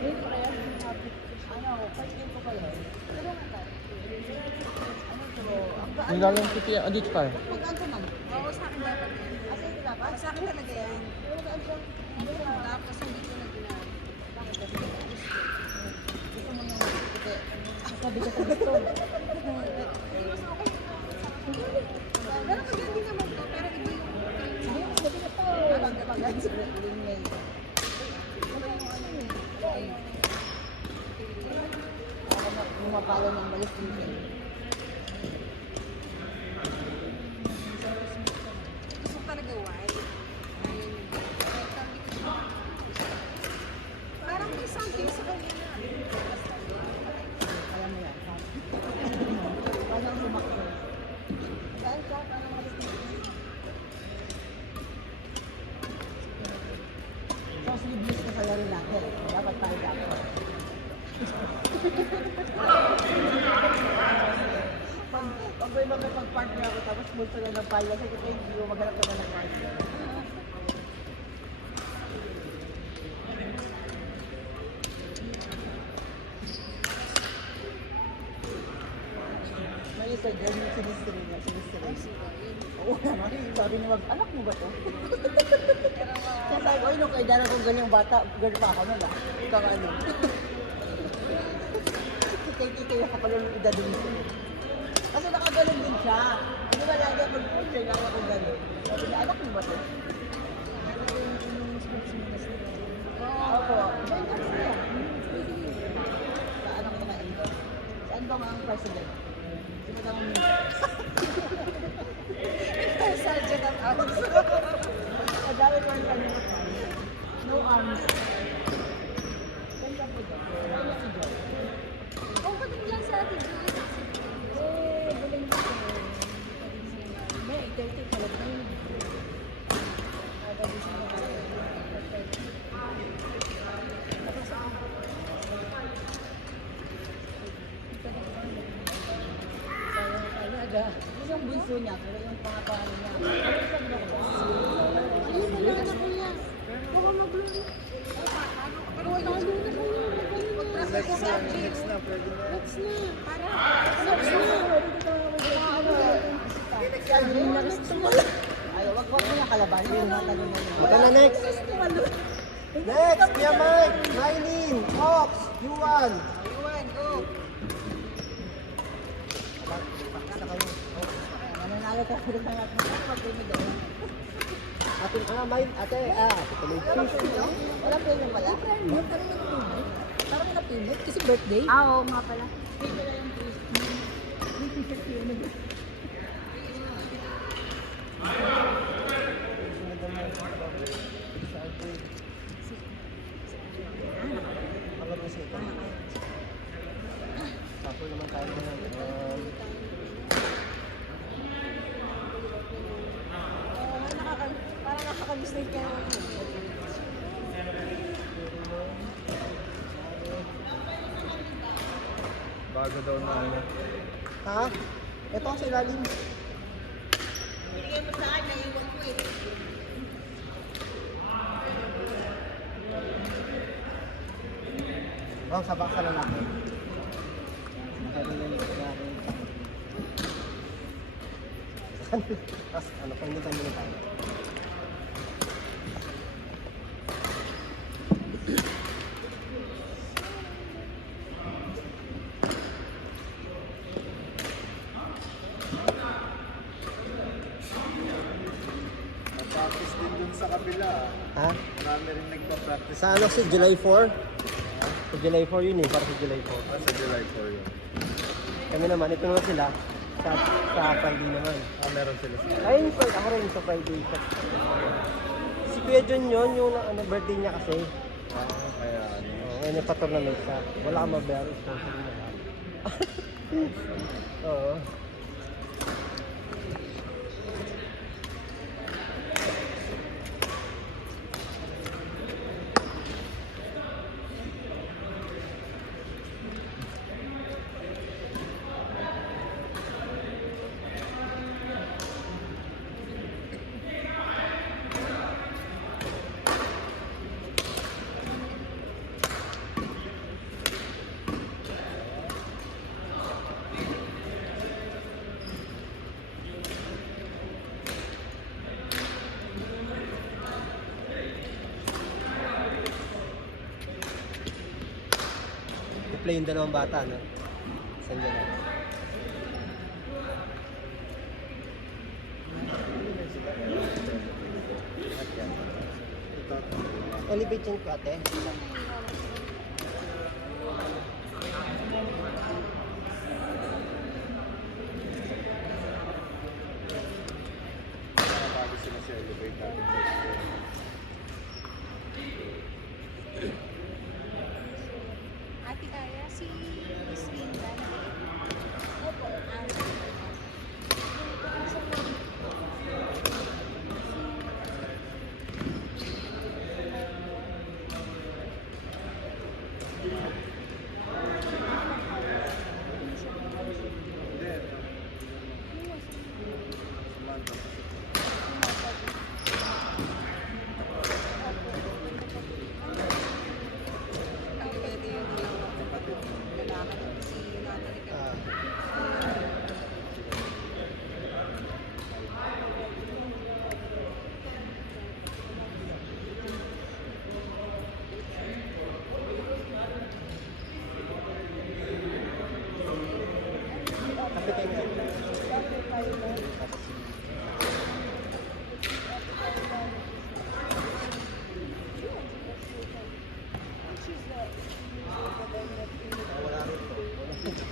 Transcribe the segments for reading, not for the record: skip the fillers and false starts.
May parehas yung habit ko siya. Ano, first game ko pa yun. Pero nga tayo. Ano to? Ang gaan. Yung lalong titi, dito pa. Magkaan to man. Oo, sa akin dapat yan. Asa ito dapat? Sa akin talaga yan. Pero gaan siya. Tapos hindi ko na ginagawa. Bakit kasi gusto mo yung puti. Sabi ko sa gusto. Pero maganda naman to, pero iba yung Sige, sabi ko to. Kapag sa Bring May. Ako na lumapalo ng balis dito. gusto ko talaga white. Ayun. Parang may something sa kanya na. Kaya mo yan. Parang sumakto. Saan siya? Parang malis dito. So, sleeveless ka sa laro natin. Dapat tayo dapat. Pag may mga pag-partner ako, tapos multo na ng pala, sabi ko, hindi mo maghanap ka na ng partner. May isa dyan, yung sinistiri niya, sinistiri. Oo naman, sabi niya, anak mo ba to? Kaya sabi ko, nung kay Dara kong ganyang bata, ganyan pa ako nun ah. Ikaw ano. Kitay-kitay yung kapalong edad din siya. Kasi nakaganon din siya. Hindi ba lagi ako mag-push lagi ako gano'n. Sabi niya, anak mo ba to? Opo. Ano siya? Sa ano ko na saan ba ang president? Sino daw ang Sergeant at arms. Madami ko ang kanya. No arms. Ganda po dyan. Wala si John. Kung pagdating lang sa atin, Galing ko. May ikaw pala na yun. Yung bunso niya, pero yung pangapangan niya. Ano sabi na ko? ayun na lang ako niya. Baka mag-bloom. Pero wala na ako. Next na, next na. Next na. Para. Next na. Ay, wag mo na kalabanin. Yung mata niyo. Ito na next. Next, Kuya Mike, Mylene, Ox, Yuan. Ayun, go. Nanalo ka pero sa lahat ng pag-premi doon. Ate, tutuloy. Wala premi pala? Parang napimot kasi birthday. Oo, nga pala. Tapos naman tayo ngayon. Parang nakaka-mistake ka. Bago daw na ano. Ha? Ito ang ilalim. Binigay mo sa akin, naiwan ko eh. Oh, sa baka na natin. Nakarinig sa akin. Tapos, pangitan muna tayo. Practice din dun sa kabila. Ha? Marami rin nagpa-practice. Sa ano si July 4? Sa July 4 yun eh, para sa July 4. Sa July 4 yun. Kami naman, ito naman sila. Sa Friday naman. Meron sila sa Ayun, ako rin sa Friday. Si Kuya John yun, yung birthday niya kasi. kaya ano. Ngayon yung pa-tournament siya. Wala kang mabayari. Sponsor na lahat. Oo. nag-play yung dalawang bata, no? Saan dyan? Elevate yung ate. Bago sila sa elevate natin. Ate Kaya, si Miss Linda. Opo. Pwede yung dalawa. Lalaki. Si Natalie Kaya. Kape kayo nga. Wala rin po.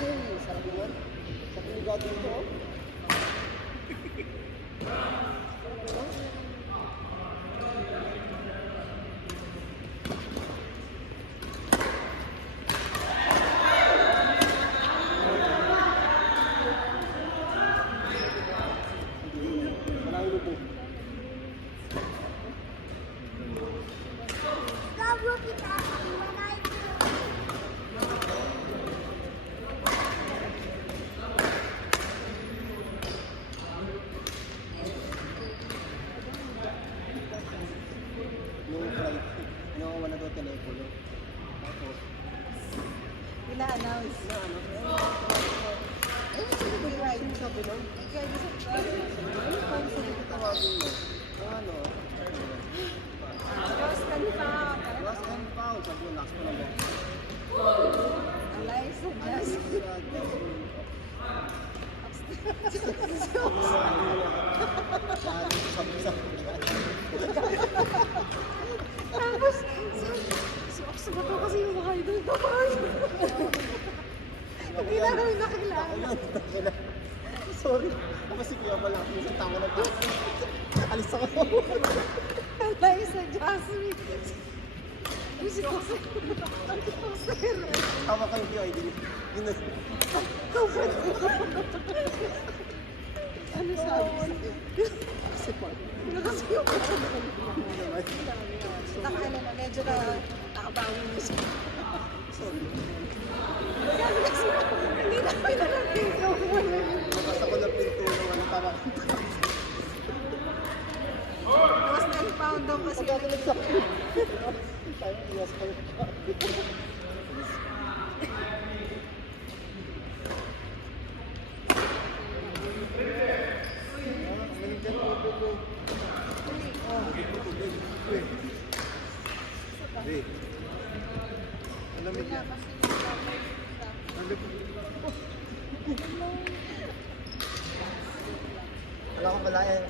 Ay, sarap yun. Sa pinigatin ko. Walang lupo. Yung flight, inawa na daw telepono. Tapos, Ina-announce. na ano, sino ba yung sinasabi nun? Ano paano sa dito tawagin mo? Yung ano, Lost and found. last and found. Sabi yung last ko na lang. Eliza Ano just. sa Tapos, si Ox ba to kasi yung mga idol naman? Hindi na kami nakilala. Sorry. Tapos si Kuya pala. Minsan tama na pa. Alis ako. Eliza, Jasmine. Si Ox. Tama kayo Kuya. Hindi. Ano sabi? Kasi pa. Kasi yung Nakakalala, medyo na nakabawi niya siya. Sorry. Sabi kasi, hindi na kami nalagay. Nabasa ko ng pinto ng ano. Tama. Tapos na-found daw kasi. Pagkatulit sa akin. Tayo, iyas ko. Alam mo yan. Alam ko pala yan.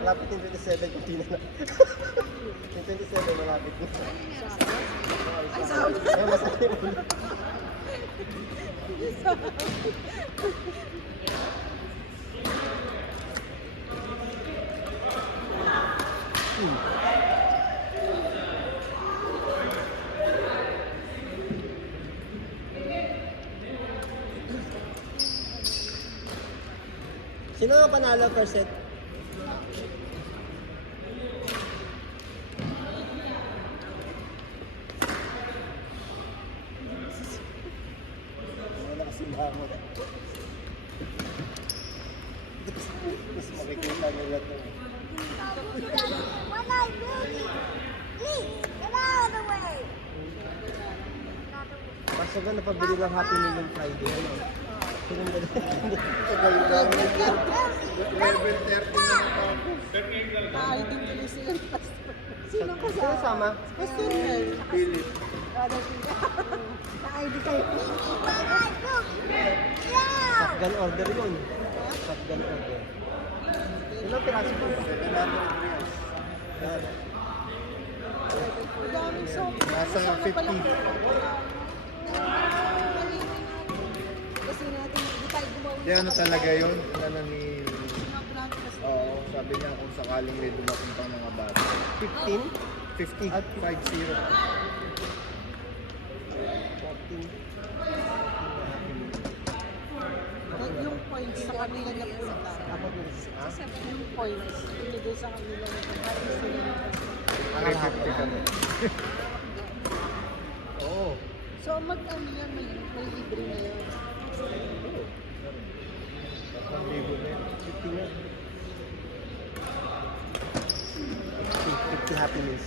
Malapit yung 27 kung di na lang. Yung 27 malapit na. Ay, sabi. Ay, masaya mo na. Sino ang panalo per set? Wala kasi lamot. Mas makikita nila ito. What I do? Please, get out of the way. Basta ba napabili lang Happy Meal ng Friday? Ano? Sino ba? Tagal lang. Level 30 na ako. Ay, din tuloy sila ng pastor. Sino Sino kasama? sama? Pastor Mel. Philip. Na-ID kayo. Shotgun order yun. Shotgun order. Ilang piraso ba? 700 reals. Yan. Ang daming soap. Nasa 50. Kasi natin, hindi tayo gumawa. Di ano talaga yun? Ano ni... Oo, sabi niya kung sakaling may dumating pang mga bata. 15? 50 at 50. 14. Yung points sa kanila na punta. Ako din. Ha? Yung points, pinigay sa kanila na punta. 350 kami. Oo. So, mag-ano yan, may libre na yan. 1,000 na yun. 50 na. 50 Happy Meals.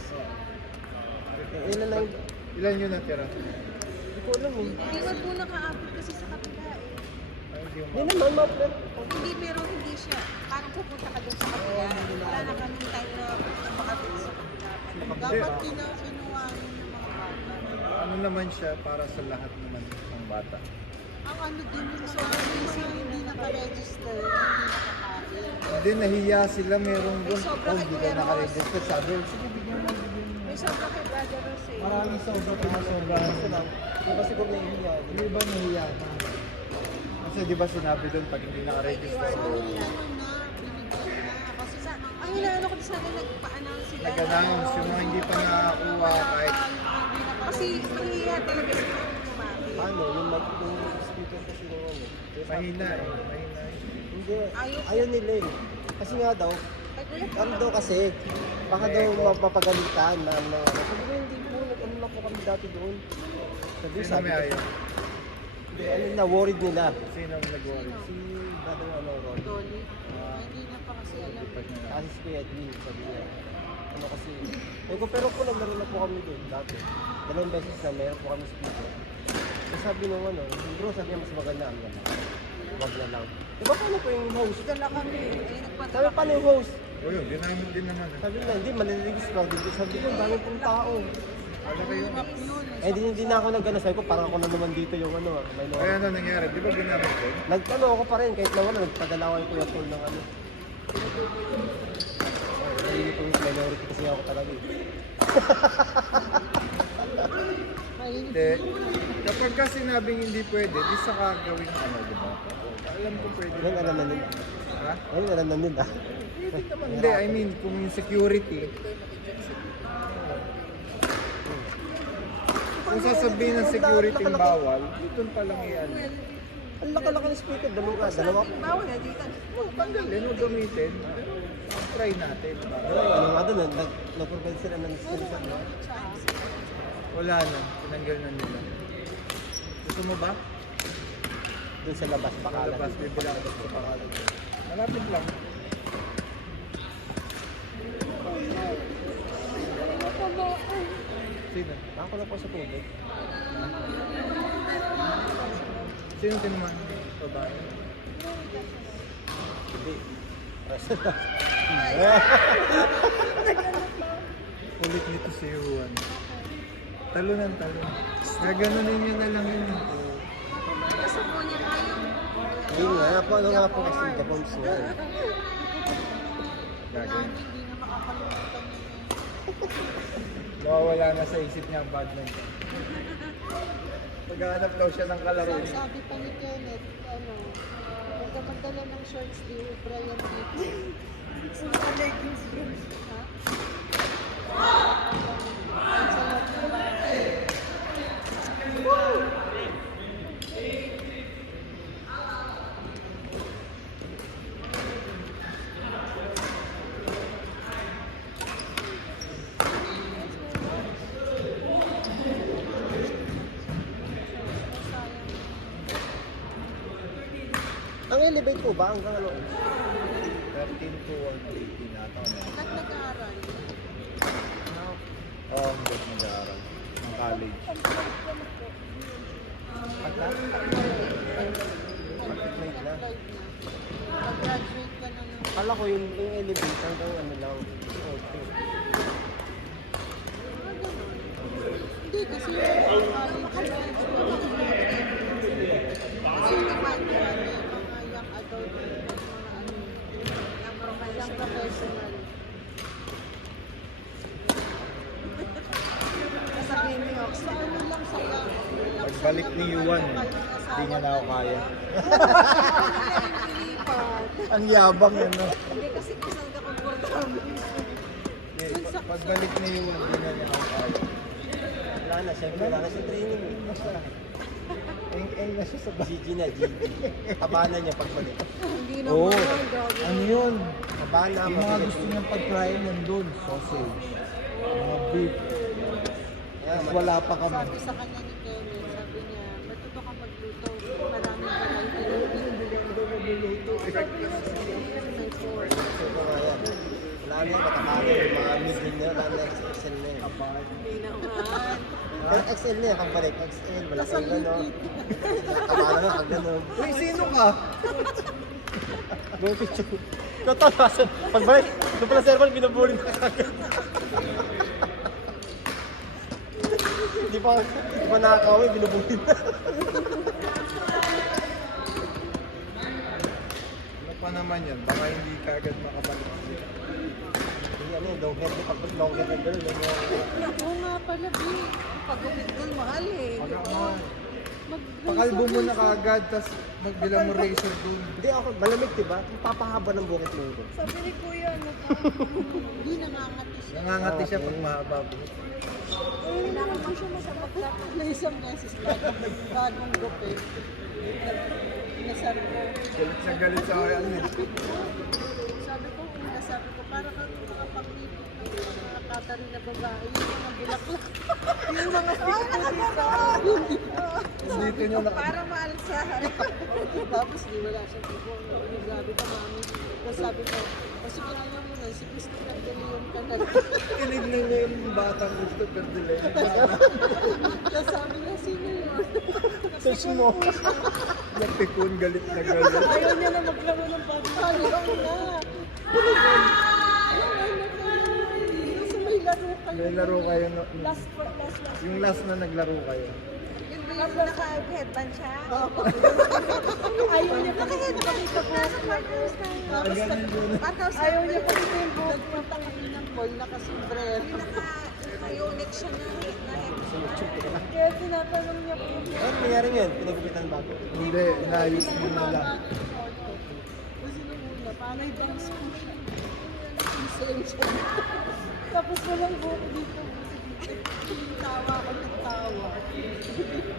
Ilan lang? Ilan yun natira? Hindi ko alam eh. Hindi man po nakaabot kasi sa kabila eh. Ay, hindi Hindi naman, mapler. Hindi, pero hindi siya. Parang pupunta ka doon sa kabila. Wala na kami time na makabit sa kabila. Dapat kinuha ng mga bata. Ano naman siya para sa lahat naman ng bata. Ang ano din yung mga hindi naka-register, hindi nakakain. Hindi, nahiya sila merong doon. sobra Oh, kay hindi ka Kuya Ross. nakaregister. Sabi, sige, bigyan mo. May sobra kay Brother Ross eh. Maraming sobra pa nga sobra. Kasi lang. Di ba siguro nahihiya? Hindi ba nahiya na? Kasi di ba sinabi doon pag hindi nakaregister? So, ano na, binigyan na. Kasi Sa, ang inaano ko sana nagpa-announce sila. Nag-announce yung mga hindi pa nakakuha kahit Kasi mahihiya talaga sila kung lumapit. Ano, yung speaker kasi ng ano. mahina eh. Mahina eh. Hindi. Ayaw. Ayaw nila eh. Kasi nga daw, Nagulat ano daw kasi, baka daw mapapagalitan na ano. Sabi ko, hindi po, nag-ano na po kami dati doon. Sabi, Sino sabi may ko, ayaw? hindi, ano na, worried nila. Sino ang nag-worry? Si brother ano, Ron. Dolly. Hindi na pa kasi alam. Kasi si Kuya Edwin, sabi niya. Ano kasi, sabi ko, pero po nagkaroon na po kami doon dati. 2 beses na meron po kami speaker. So sabi nung ano, bro, sabi niya mas maganda ang ganda. Wag na lang. Diba paano po yung host? Dala kami. Sabi paano yung host? O yun, ginamit din naman eh. Sabi na, hindi, malililis pa dito. Sabi ko, ang dami pong tao. Wala kayo. Eh, di na ako nag-ano. Sabi ko, parang ako na naman dito yung ano, may Kaya loro. ano nangyari? Di ba ginamit din? Nagtano ako pa rin, kahit na wala, nagpadala ko yung Kuya Paul ng ano. Hindi ko yung minority kasi ako talaga eh. Hindi. Kapag ka sinabing hindi pwede, di saka gawin ano, di ba? Alam ko pwede. Ngayon alam na nila. Ha? Ngayon alam na nila. Hindi, I mean, kung yung security. Kung sasabihin ng security bawal, dito pa lang yan. Ang laki-laki ng speaker, dalawa. Bawal na dito. Tanggalin o gamitin. Try natin. Ano nga doon, nag-provide sila ng sponsor. No? Wala na. Tinanggal na nila. Gusto mo ba? Doon sa labas, pakalan. Labas, bibilang ko sa pangalan. Malapit lang. Sino? Ako na po sa tubig. Sino tinuman? Babae. Hindi. Ulit nito si Juan. Talo ng talo. Gaganunin nyo na lang yun. Kasi Yun nga, paano nga po kasi kapams nga. Gagawin. Hindi na makakalimutan yun eh. Nawawala na sa isip niya ang badminton. Maghahanap daw siya ng kalaro. Sabi pa ni Kenneth, huwag ka magdala ng shorts, di ubra yan dito. Sa leggings yun. Ha? Ang sarap ng bahay. Ang elevate po ba hanggang ano? 13 to 118 ata. Ba't nag-aaral? Oo, hindi nag-aaral. Ng college. Pagka? Pag-graduate na. Pag-graduate ka na ng... Akala ko yung elevate hanggang ano lang. Okay. Hindi, kasi yung college mo kasi yung naman yung mga young adult, mga young professional. Sabihin mo yung sa ano lang sa Pagbalik ni Yuan, hindi niya na ako kaya. Ang yabang yan, no? Hindi kasi kusang ka komportable. Pagbalik ni Yuan, hindi niya ako kaya. Wala na, syempre wala na sa training. Basta. Eng na siya sa GG na, GG. Kabana niya pagbalik. Hindi Oo. naman, grabe. Ano yun? Kabana, Yung mga gusto niyang pag-try nandun. Sausage. Mga beef. Yeah, Tapos wala pa kami. Sabi sa kanya ni Kenneth, sabi niya, matuto ka magluto. Maraming variety. May force. Ito nga yan. Wala na yung matakali, yung mga medium na, wala na XL na yun. Hindi naman. Pero XL na yan, pagbalik. XL, malaki yung gano'n. Kabana na, pag gano'n. Uy, sino ka? Go picture. Katawasan. Pagbalik, doon pala serval, binabuli na kagad. Di pa nakakawin, binubuli na. Ano pa naman yan? Baka hindi ka agad makabalik. Hindi, ano yun, long head, pag long head na gano'n. Oo nga pala, B. Pag-ulit doon, mahal eh. Pakalbo mo na kaagad, tapos magbilang mo razor dun. Hindi ako, malamig diba? Papahaba ng bukit mo yun. Sabi ni Kuya, hindi nangangati siya. Nangangati siya pag mahaba. Kailangan mo siya masapaglat na isang beses lang. Bagong gupit. Nasar ko. Galit na galit sa akin. Sabi ko, para kang makapag-ipit ng mga katarin na babae. Yung mga bulaklak. Yung mga Dito nyo na. para maalsahan. Tapos di wala siya. Sabi ko, mami. Tapos sabi ko, kasi kailangan mo na, si Cristo Candelion ka na. Tinignan niya yung batang gusto pero delay. Tapos sabi niya, sino yun? Search mo. Napikon, galit na galit. Ayaw niya na maglaro ng bata. Ayaw na. Kasi may laro kayo. May laro kayo. Last. Yung last na naglaro kayo. Naka-headband siya? Ayaw niya pa kasi nakita po. Ayaw niya pa kasi yung buhok. Nagpuntang ng boy, nakasombrero. Naka-unit siya na headband. Kaya tinatanong niya po. Ano nangyari ngayon? Pinagupitan bago. Hindi, inayos mo nila. Kasi nung una, panay dance po siya. Sensya. Tapos walang buhok dito. Tawa ako ng tawa.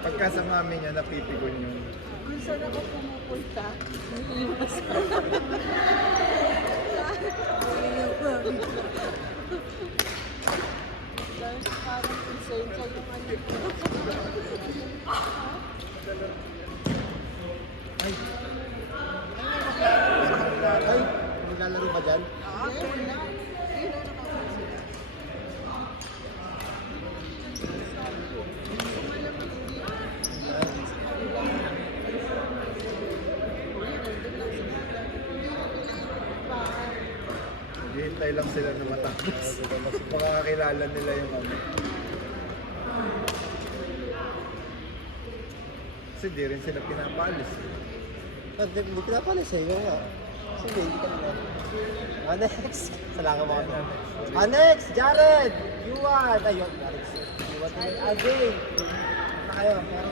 Pagka sa mami niya, napipigon yun. Kung saan ako pumupunta, naiiwas ko. Dahil parang konsensya yung ano ko. Ay, maglalaro ba dyan? Hihintay lang sila na matapos. Makakakilala nila yung ano. Kasi di rin sila pinapaalis. Hindi pinapalis eh, yung nga. Sige, hindi ka nila. Next! Salamat mo kami. Next! Jared! Yuan! Ayun, Jared. Yuan. Ajay! Tayo, pero